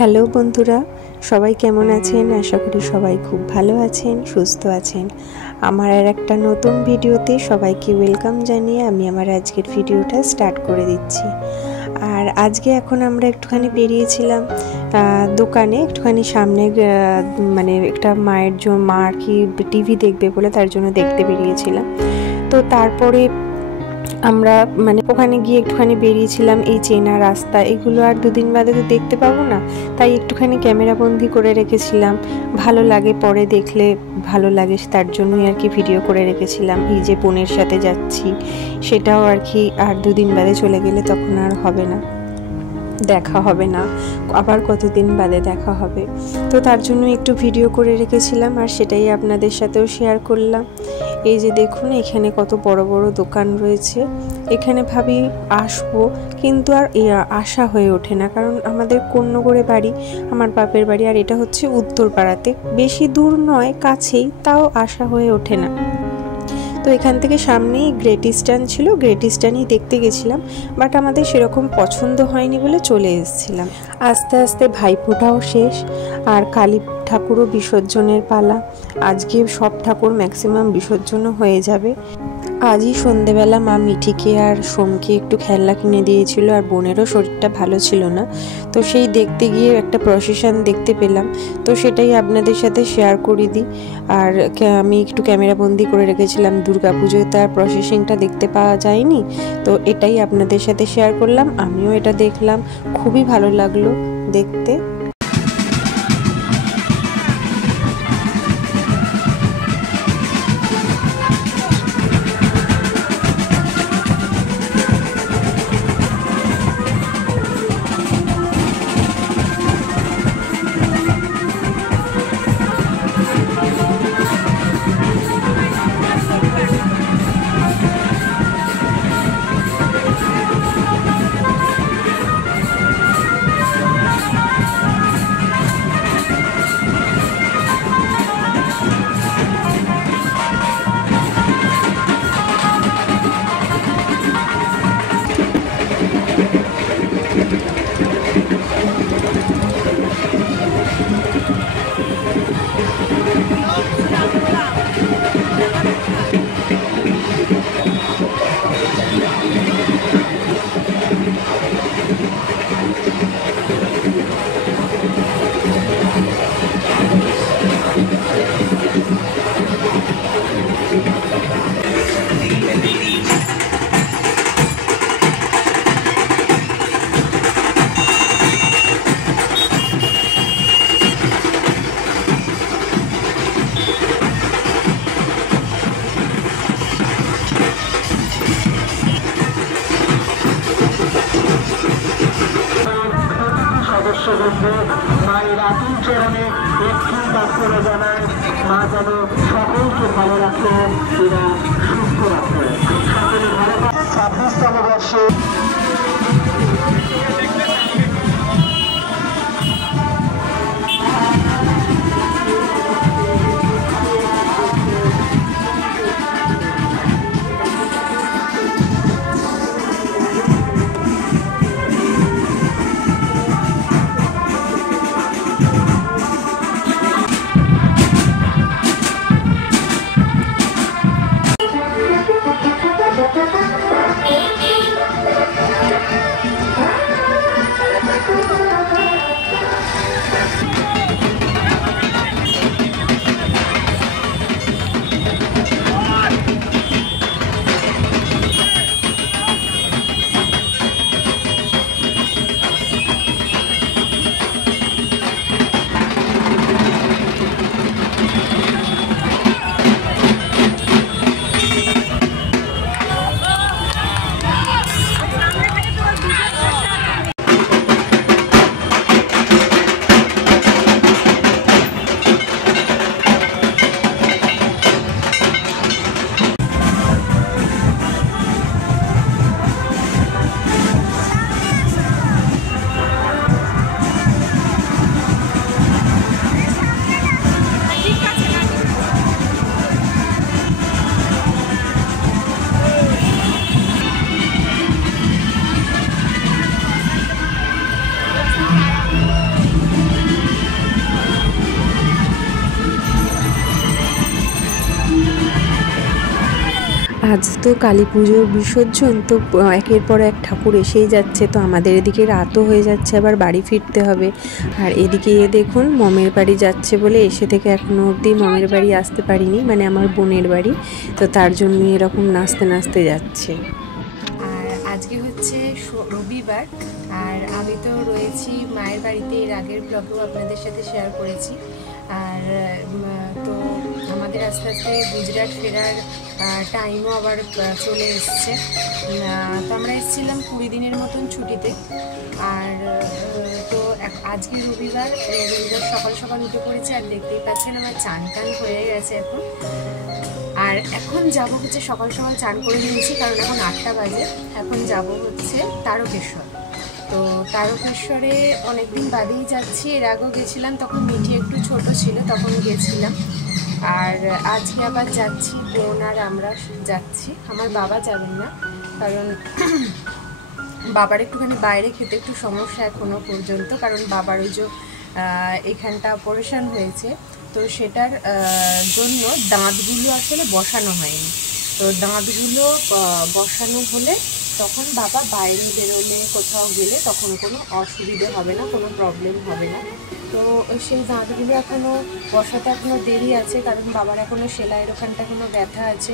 Hello বন্ধুরা, সবাই কেমন আছেন? আশা করি সবাই খুব ভালো আছেন, সুস্থ আছেন। আমার আর একটা নতুন ভিডিওতে সবাইকে ওয়েলকাম জানিয়ে আমি আমার আজকের ভিডিওটা স্টার্ট করে দিচ্ছি। আর আজকে এখন আমরা একটুখানি বেরিয়েছিলাম দোকানে, একটুখানি সামনে মানে একটা মা আর কি টিভি দেখবে বলে তার জন্য দেখতে বেরিয়েছিলাম। তো তারপরে আমরা ওখানে গিয়ে একটুখানি বেরিয়েছিলাম। এই চেনা রাস্তা এগুলো আর দুদিন বাদে তো দেখতে পাবো না, তাই একটুখানি ক্যামেরা বন্দি করে রেখেছিলাম। ভালো লাগে, পরে দেখলে ভালো লাগে, তার জন্যই আর কি ভিডিও করে রেখেছিলাম। এই যে বোনের সাথে যাচ্ছি, সেটাও আর কি আর দুদিন বাদে চলে গেলে তখন আর হবে না, দেখা হবে না, আবার কতদিন বাদে দেখা হবে। তো তার জন্য একটু ভিডিও করে রেখেছিলাম আর সেটাই আপনাদের সাথেও শেয়ার করলাম। এই যে দেখুন, এখানে কত বড় বড় দোকান রয়েছে। এখানে ভাবি আসবো, কিন্তু আর আসা হয়ে ওঠে না, কারণ আমাদের কোন্নগরে বাড়ি, আমার বাপের বাড়ি, আর এটা হচ্ছে উত্তরপাড়াতে, বেশি দূর নয়, কাছেই, তাও আসা হয়ে ওঠে না। তো এখান থেকে সামনেই গ্রেট ইস্টার্ন ছিল, গ্রেট ইস্টার্নই দেখতে গেছিলাম, বাট আমাদের সেরকম পছন্দ হয়নি বলে চলে এসেছিলাম। আস্তে আস্তে ভাইফোঁটাও শেষ, আর কালী ঠাকুরও বিসর্জনের পালা। আজকে সব ঠাকুর ম্যাক্সিমাম বিসর্জনও হয়ে যাবে। আজই সন্ধেবেলা মা মিঠিকে আর সোমকে একটু খেলনা কিনে দিয়েছিল, আর বোনেরও শরীরটা ভালো ছিল না, তো সেই দেখতে গিয়ে একটা প্রসেশন দেখতে পেলাম, তো সেটাই আপনাদের সাথে শেয়ার করে দিই। আর আমি একটু ক্যামেরা বন্দি করে রেখেছিলাম, দুর্গাপুজোয় তার প্রসেসিংটা দেখতে পাওয়া যায়নি, তো এটাই আপনাদের সাথে শেয়ার করলাম। আমিও এটা দেখলাম, খুবই ভালো লাগলো দেখতে। মায়ের আতুল চরণে একটি প্রার্থনা জানায়, মা যেন সকলকে ভালো রাখে এবং সুস্থ রাখে। সকলে ভালো 26তম বর্ষে আজ তো কালী পুজোর বিসর্জন, তো একের পর এক ঠাকুর এসেই যাচ্ছে, তো আমাদের এদিকে রাতও হয়ে যাচ্ছে, আবার বাড়ি ফিরতে হবে। আর এদিকে দেখুন মমের বাড়ি যাচ্ছে বলে এসে থেকে এখনও অবধি মমের বাড়ি আসতে পারিনি, মানে আমার বোনের বাড়ি, তো তার জন্য এরকম নাচতে নাচতে যাচ্ছে। আর আজকে হচ্ছে রবিবার, আর আমি তো রয়েছি মায়ের বাড়িতে। এর আগের ব্লগেও আপনাদের সাথে শেয়ার করেছি। আর তো আমাদের আস্তে আস্তে গুজরাট ফেরার টাইমও আবার চলে এসছে। তো আমরা এসেছিলাম 20 দিনের মতন ছুটিতে। আর তো আজকে রবিবার সকাল সকাল উঠে পড়েছে, আর দেখতেই পাচ্ছেন আমার চান টান হয়ে গেছে এখন। আর এখন যাব হচ্ছে সকাল সকাল চান করে নিয়েছি, কারণ এখন 8টা বাজে। এখন যাব হচ্ছে তারকেশ্বর। তো তারকেশ্বরে অনেকদিন বাদেই যাচ্ছি। এর আগেও গেছিলাম, তখন মিঠি একটু ছোট ছিল, তখন গেছিলাম। আর আজকে আবার যাচ্ছি, বোন আর আমরা যাচ্ছি। আমার বাবা যাবেন না, কারণ বাবার একটুখানি বাইরে খেতে একটু সমস্যা এখনও পর্যন্ত, কারণ বাবার ওই যে এখানটা অপারেশন হয়েছে, তো সেটার জন্য দাঁতগুলো আসলে বসানো হয়নি। তো দাঁতগুলো বসানো হলে তখন বাবা বাইরে বেরোলে কোথাও গেলে তখন কোনো অসুবিধে হবে না, কোনো প্রবলেম হবে না। তো সেই দাঁতগুলো এখনও বসাতে এখনও দেরি আছে, কারণ বাবার এখনও সেলাইয়ের ওখানটা এখনও ব্যথা আছে।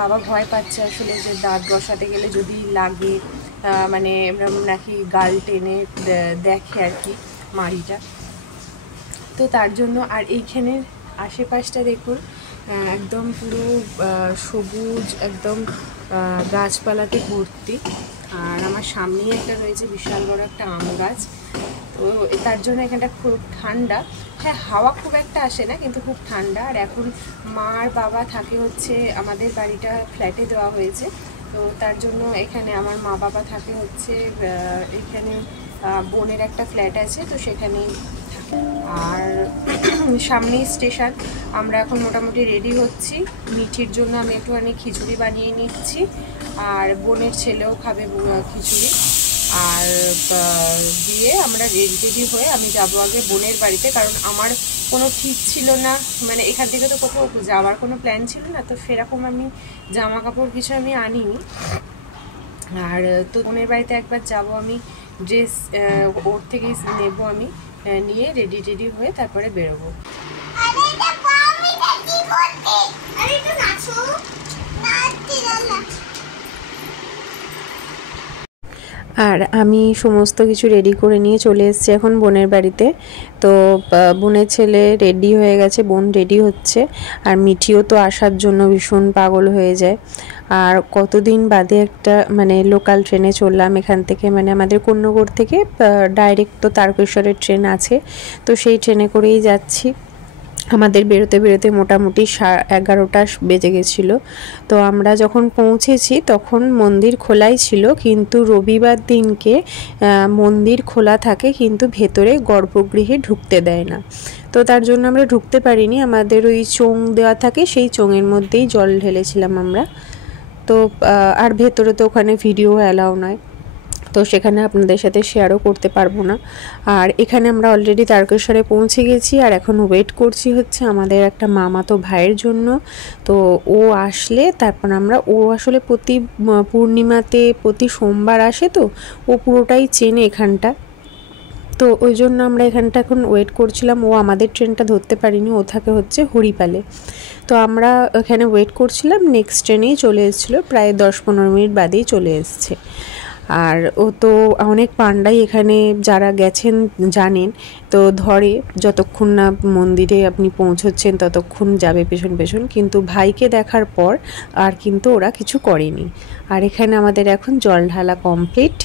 বাবা ভয় পাচ্ছে আসলে যে দাঁত বসাতে গেলে যদি লাগে, মানে নাকি গাল টেনে দেখে আর কি মাড়িটা। তো তার জন্য। আর এইখানের আশেপাশটা দেখুন, একদম পুরো সবুজ, একদম গাছপালাতে ভর্তি। আর আমার সামনেই একটা রয়েছে বিশাল বড় একটা আম গাছ। তো তার জন্য এখানটা খুব ঠান্ডা। হ্যাঁ, হাওয়া খুব একটা আসে না, কিন্তু খুব ঠান্ডা। আর এখন মা আর বাবা থাকে হচ্ছে, আমাদের বাড়িটা ফ্ল্যাটে দেওয়া হয়েছে, তো তার জন্য এখানে আমার মা বাবা থাকে হচ্ছে এখানে বোনের একটা ফ্ল্যাট আছে, তো সেখানেই। আর সামনেই স্টেশন। আমরা এখন মোটামুটি রেডি হচ্ছি। মিঠির জন্য আমি একটুখানি খিচুড়ি বানিয়ে নিচ্ছি, আর বোনের ছেলেও খাবে খিচুড়ি। আর দিয়ে আমরা রেডি হয়ে আমি যাব আগে বোনের বাড়িতে, কারণ আমার কোনো ঠিক ছিল না, মানে এখান থেকে তো কোথাও যাওয়ার কোনো প্ল্যান ছিল না, তো সেরকম আমি জামা কাপড় কিছু আমি আনিনি। আর তো বোনের বাড়িতে একবার যাব আমি, ড্রেস ওর থেকেই নেবো আমি, নিয়ে রেডি হয়ে তারপরে বেরোবো। আর আমি সমস্ত কিছু রেডি করে নিয়ে চলে এসেছি এখন বোনের বাড়িতে। তো বোনের ছেলে রেডি হয়ে গেছে, বোন রেডি হচ্ছে, আর মিঠিও তো আসার জন্য ভীষণ পাগল হয়ে যায়। আর কতদিন বাদে একটা মানে লোকাল ট্রেনে চললাম এখান থেকে, মানে আমাদের কন্যগড় থেকে ডাইরেক্ট তো তারকেশ্বরের ট্রেন আছে, তো সেই ট্রেনে করেই যাচ্ছি। আমাদের বেরোতে বেরোতে মোটামুটি 11:30 বেজে গেছিলো। তো আমরা যখন পৌঁছেছি তখন মন্দির খোলাই ছিল, কিন্তু রবিবার দিনকে মন্দির খোলা থাকে, কিন্তু ভেতরে গর্ভগৃহে ঢুকতে দেয় না। তো তার জন্য আমরা ঢুকতে পারিনি। আমাদের ওই চোং দেওয়া থাকে, সেই চোঙের মধ্যেই জল ঢেলেছিলাম আমরা। তো আর ভেতরে তো ওখানে ভিডিও অ্যালাউ নয়, তো সেখানে আপনাদের সাথে শেয়ারও করতে পারবো না। আর এখানে আমরা অলরেডি তারকেশ্বরে পৌঁছে গেছি, আর এখন ওয়েট করছি হচ্ছে আমাদের একটা মামাতো ভাইয়ের জন্য। তো ও আসলে তারপর ও আসলে প্রতি পূর্ণিমাতে প্রতি সোমবার আসে, তো ও পুরোটাই চেনে এখানটা, তো ওই জন্য আমরা এখানটা এখন ওয়েট করছিলাম। ও আমাদের ট্রেনটা ধরতে পারিনি, ও থাকে হচ্ছে হরিপালে। তো আমরা এখানে ওয়েট করছিলাম, নেক্সট ট্রেনেই চলে এসেছিলো, প্রায় 10-15 মিনিট বাদেই চলে এসছে। আর ও তো অনেক পান্ডাই এখানে যারা গেছেন জানেন, তো ধরে যতক্ষণ না মন্দিরে আপনি পৌঁছচ্ছেন ততক্ষণ যাবে পেছন পেছন, কিন্তু ভাইকে দেখার পর আর কিন্তু ওরা কিছু করেনি। আর এখানে আমাদের এখন জল ঢালা কমপ্লিট,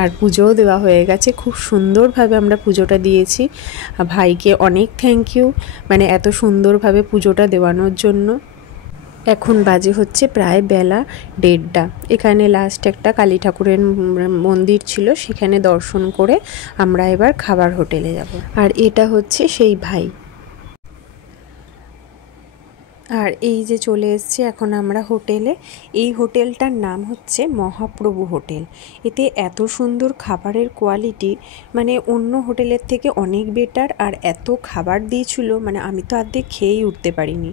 আর পুজোও দেওয়া হয়ে গেছে। খুব সুন্দরভাবে আমরা পুজোটা দিয়েছি। ভাইকে অনেক থ্যাংক ইউ, মানে এত সুন্দরভাবে পুজোটা দেওয়ানোর জন্য। এখন বাজে হচ্ছে প্রায় বেলা 1:30। এখানে লাস্ট একটা কালী ঠাকুরের মন্দির ছিল, সেখানে দর্শন করে আমরা এবার খাবার হোটেলে যাব। আর এটা হচ্ছে সেই ভাই। আর এই যে চলে এসেছি এখন আমরা হোটেলে। এই হোটেলটার নাম হচ্ছে মহাপ্রভু হোটেল। এতে এত সুন্দর খাবারের কোয়ালিটি, মানে অন্য হোটেলের থেকে অনেক বেটার। আর এত খাবার দিয়েছিল, মানে আমি তো অর্ধেক খেয়েই উঠতে পারিনি।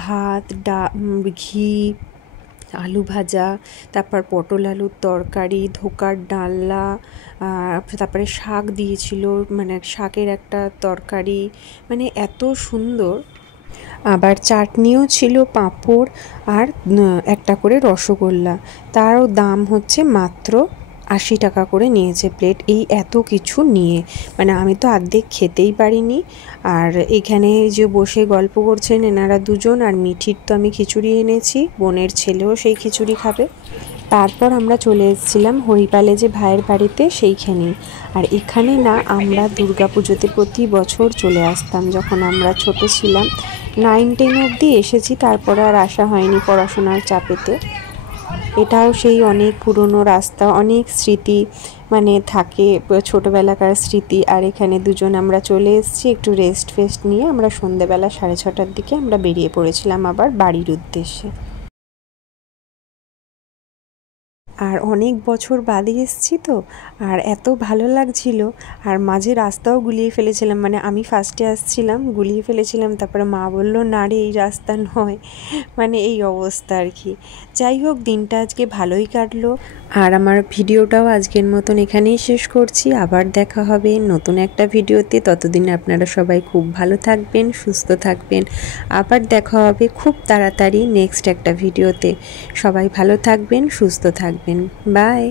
ভাত, ঘি, আলু ভাজা, তারপর পটল আলুর তরকারি, ধোকার ডালনা, তারপরে শাক দিয়েছিল, মানে শাকের একটা তরকারি, মানে এত সুন্দর। আবার চাটনিও ছিল, পাঁপড়, আর একটা করে রসগোল্লা। তারও দাম হচ্ছে মাত্র 80 টাকা করে নিয়েছে প্লেট। এই এত কিছু নিয়ে মানে আমি তো অর্ধেক খেতেই পারিনি। আর এখানে যে বসে গল্প করছেন এনারা দুজন, আর মিঠির তো আমি খিচুড়ি এনেছি, বোনের ছেলেও সেই খিচুড়ি খাবে। তারপর আমরা চলে এসেছিলাম হরিপালে যে ভাইয়ের বাড়িতে, সেইখানেই। আর এখানে না আমরা দুর্গাপুজোতে প্রতি বছর চলে আসতাম যখন আমরা ছোট ছিলাম। 9-10 অবধি এসেছি, তারপরে আর আসা হয়নি পড়াশোনার চাপেতে। এটাও সেই অনেক পুরনো রাস্তা, অনেক স্মৃতি মানে থাকে, ছোটোবেলাকার স্মৃতি। আর এখানে দুজন আমরা চলে এসেছি একটু রেস্ট ফেস্ট নিয়ে। আমরা সন্ধ্যেবেলা 6:30টার দিকে আমরা বেরিয়ে পড়েছিলাম আবার বাড়ির উদ্দেশ্যে। আর অনেক বছর বাদে এসেছি তো, আর এত ভালো লাগছিল। আর মাঝে রাস্তাও গুলিয়ে ফেলেছিলাম, মানে আমি ফার্স্টে আসছিলাম, গুলিয়ে ফেলেছিলাম। তারপরে মা বললো না রে এই রাস্তা নয়, মানে এই অবস্থা আর কি। যাই হোক, দিনটা আজকে ভালোই কাটলো। আর আমার ভিডিওটাও আজকের মতন এখানেই শেষ করছি। আবার দেখা হবে নতুন একটা ভিডিওতে। ততদিন আপনারা সবাই খুব ভালো থাকবেন, সুস্থ থাকবেন। আবার দেখা হবে খুব তাড়াতাড়ি নেক্সট একটা ভিডিওতে। সবাই ভালো থাকবেন, সুস্থ থাকবেন। বাই।